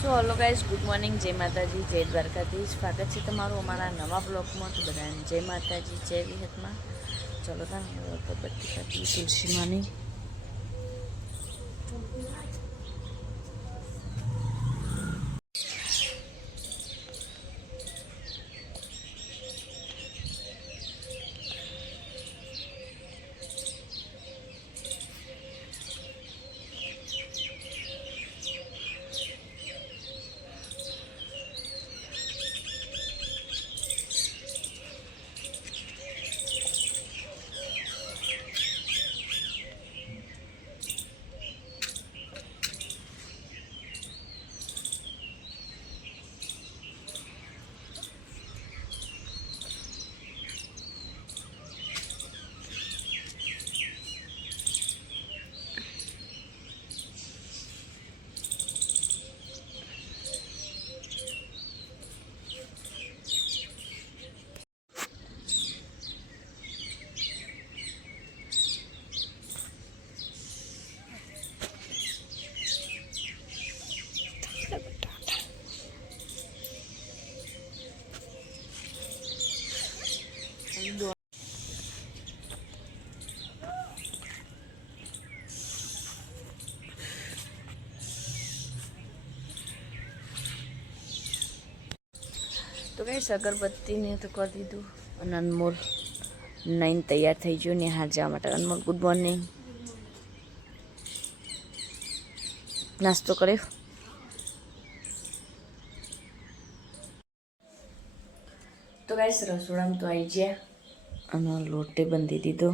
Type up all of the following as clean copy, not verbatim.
સો hello guys, good morning, જય માતાજી, જય દ્વારકાધીશ. સ્વાગત છે તમારું અમારા નવા બ્લોગમાં. તો બધાને જય માતાજી, જય વિહતમાં. ચલો તા અગરબત્તી કાઢી તુલસીમાંની. તો ગાઈસ, અગરબત્તીને તો કરી દીધું અને અનમોલ નાઈને તૈયાર થઈ ગયો ને હાર જવા માટે. અનમોલ, ગુડ મોર્નિંગ. નાસ્તો કર્યો? તો ગાઈસ, રસોડામાં તો આવી ગયા અને લોટે બાંધી દીધો.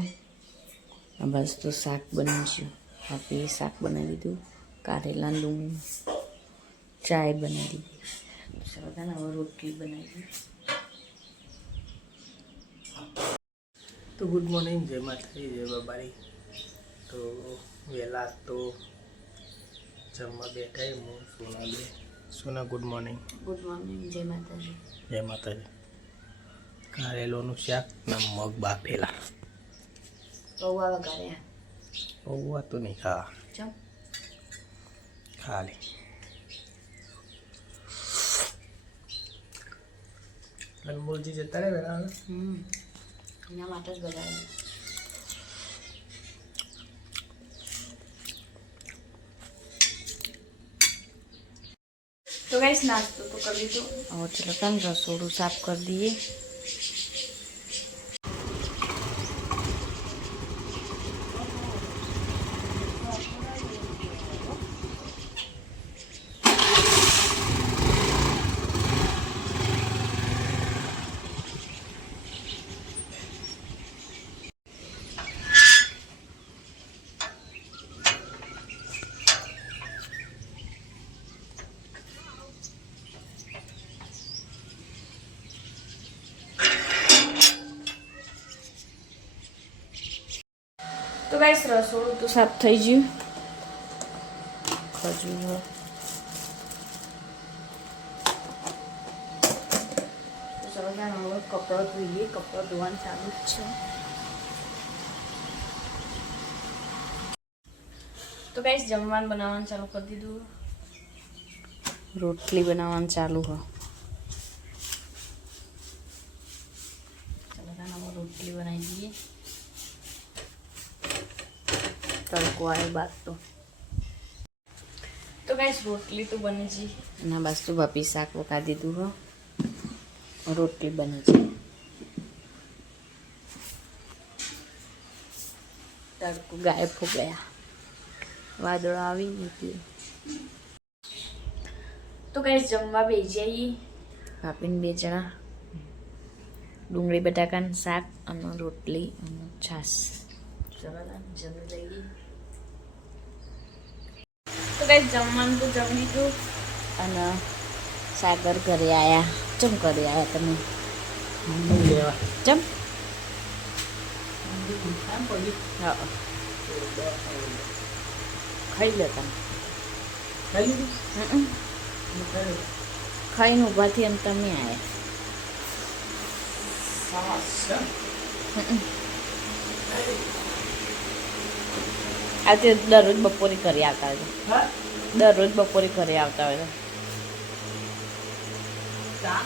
બસ તો શાક બની ગયું. આપી શાક બનાવી દીધું, કારેલા ડુંગળી, ચાય બનાવી દીધી. બધાને હવે રોટલી બનાવી. તો ગુડ મોર્નિંગ, જય માતાજી, જય બાબારી. તો વહેલા તો જમવા બેઠા હું સોના બે. સોના, ગુડ મોર્નિંગ. ગુડ મોર્નિંગ, જય માતાજી. જય માતાજી. કારેલોનું શાક ને મગ બાફેલા. પૌવા વગાડ્યા. પૌવા તો નહીં ખાવા, ચમ ખાલી અનમોલજી જતા રહે વેલા. એના માટે જ બગાડ્યા. તો ગાઈસ, નાસ્તો તો કરી દીધો. હવે ચલો કામ રસોડું સાફ કરી દઈએ. તો ગાઈસ, રસોડું તો સાફ થઈ ગયું. ખજૂર તો સરસ. હવે કપડાં ધોઈએ. કપડાં ધોવાનું ચાલુ જ છે. તો ગાઈસ, જમવાનું બનાવવાનું ચાલુ કરી દીધું. રોટલી બનાવવાનું ચાલુ હોય. ચાલો હવે રોટલી બનાવી દઈએ. તડકો આવ્યો બાદ તો ગાઈસ, રોટલી તો બની છે. અને બસ તો ભાભી શાક પકાવી દીધું હો. રોટલી બની છે. તડકો ગાયબ હો ગયા. વાદળો આવી નીકળી. તો ગાઈસ, જમવા બેસી જઈએ. ભાભીને 2 જણા. ડુંગળી બટાકાનું શાક અને રોટલી અને છાશ. જમી લઈએ. તો ગાઈસ, જમવાનું તો જમી લીધું અને સાગર ઘરે આવ્યા. ચમ ઘરે આવ્યા તમે? ચમ હા, ખાઈ લો તમે. ખાઈને ઊભા થી એમ તમે આવ્યા. આજે દરરોજ બપોરે ઘરે આવતા હોય. દરરોજ બપોરે ઘરે આવતા હોય. હા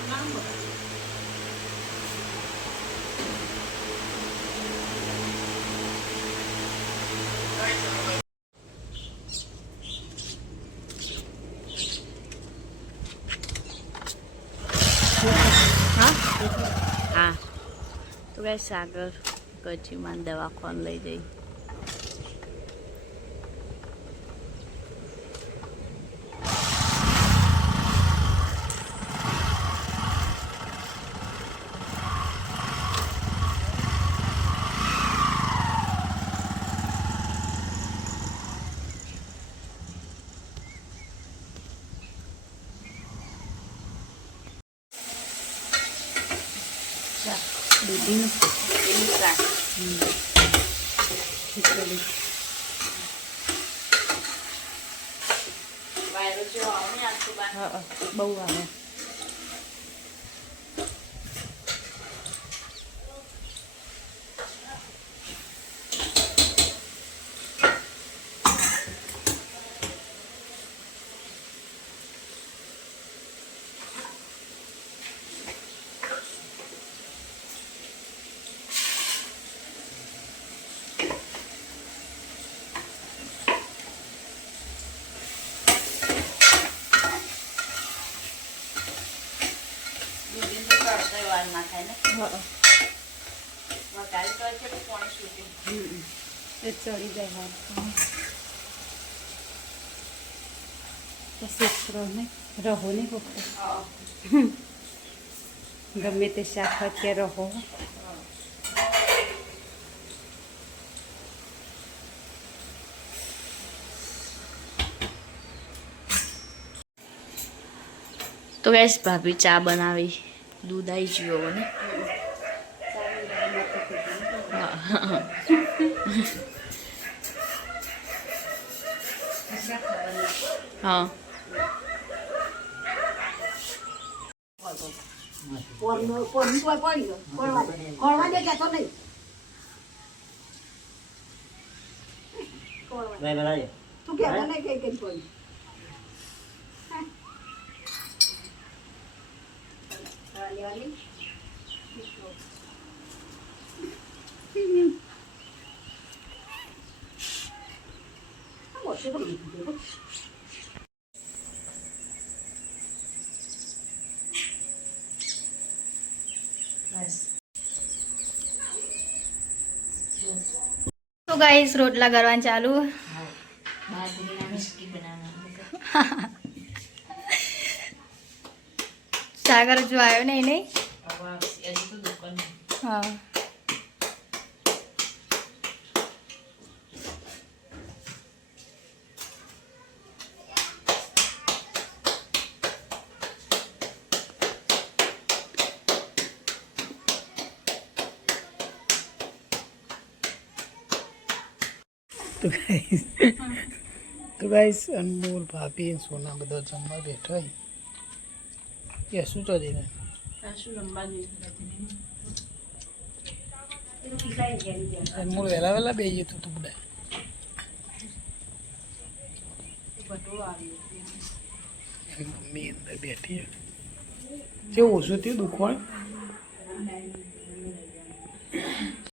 તો ગાઈસ સાગર કચ્છીમાં દવાખાને લઈ જઈ દૂધીનું શાક બહુ આવે ચડી જાય રહો નહીં ગમે તે શાક અત્યારે રહો તો ગેસ ભાભી ચા બનાવી દૂધ આવી ગયો ને હા તો ગાઈસ રોટલા કરવાનું ચાલુ સાગર જો આવ્યો ને નહીં હા તો ગાઈસ અનમોલ ભાભી સોના બધા જમવા બેઠા એ શું ચાલી અનમોલ વહેલા વહેલા બે જતું તું બધા મમ્મી અંદર બેઠી જે ઓછું થયું દુખવાનું